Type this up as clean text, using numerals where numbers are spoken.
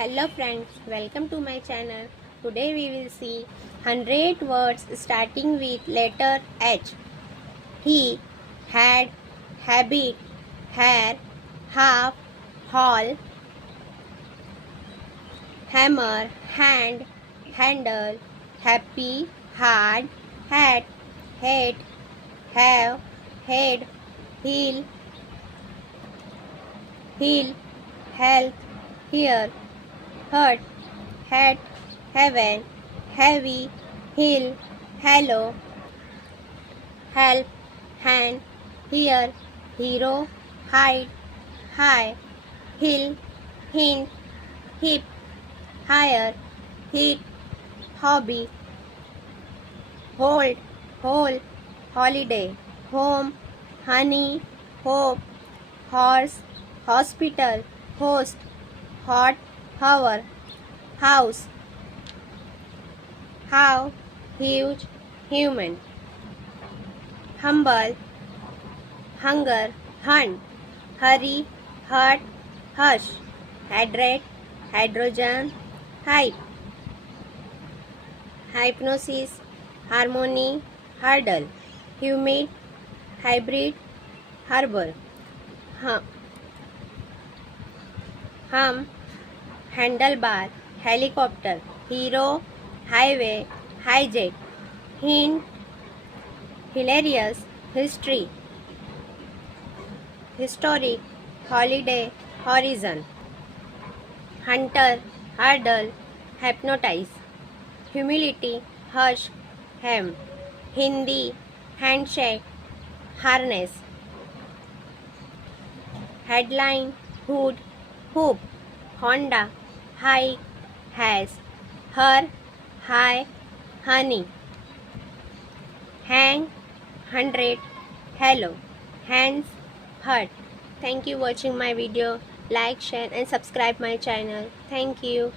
Hello friends, welcome to my channel. Today we will see 100 words starting with letter H. He, had, habit, hair, half, hall, hammer, hand, handle, happy, hard, hat, head, have, head, heel, health, here, hurt, hat, heaven, heavy, hill, hello, help, hand, here, hero, hide, high, hill, hint, hip, higher, hit, hobby, hold, hole, holiday, home, honey, hope, horse, hospital, host, hot, hour, house, how, huge, human, humble, hunger, hunt, hurry, hurt, hush, hydrate, hydrogen, hype, hypnosis, harmony, hurdle, humid, hybrid, harbor, hum, handlebar, helicopter, hero, highway, hijack, hint, hilarious, history, historic, holiday, horizon, hunter, hurdle, hypnotize, humility, hush, hem, Hindi, handshake, harness, headline, hood, hoop, Honda, high, has, her, high, honey, hang, 100, hello, hands, hurt. Thank you watching my video. Like, share and subscribe my channel. Thank you.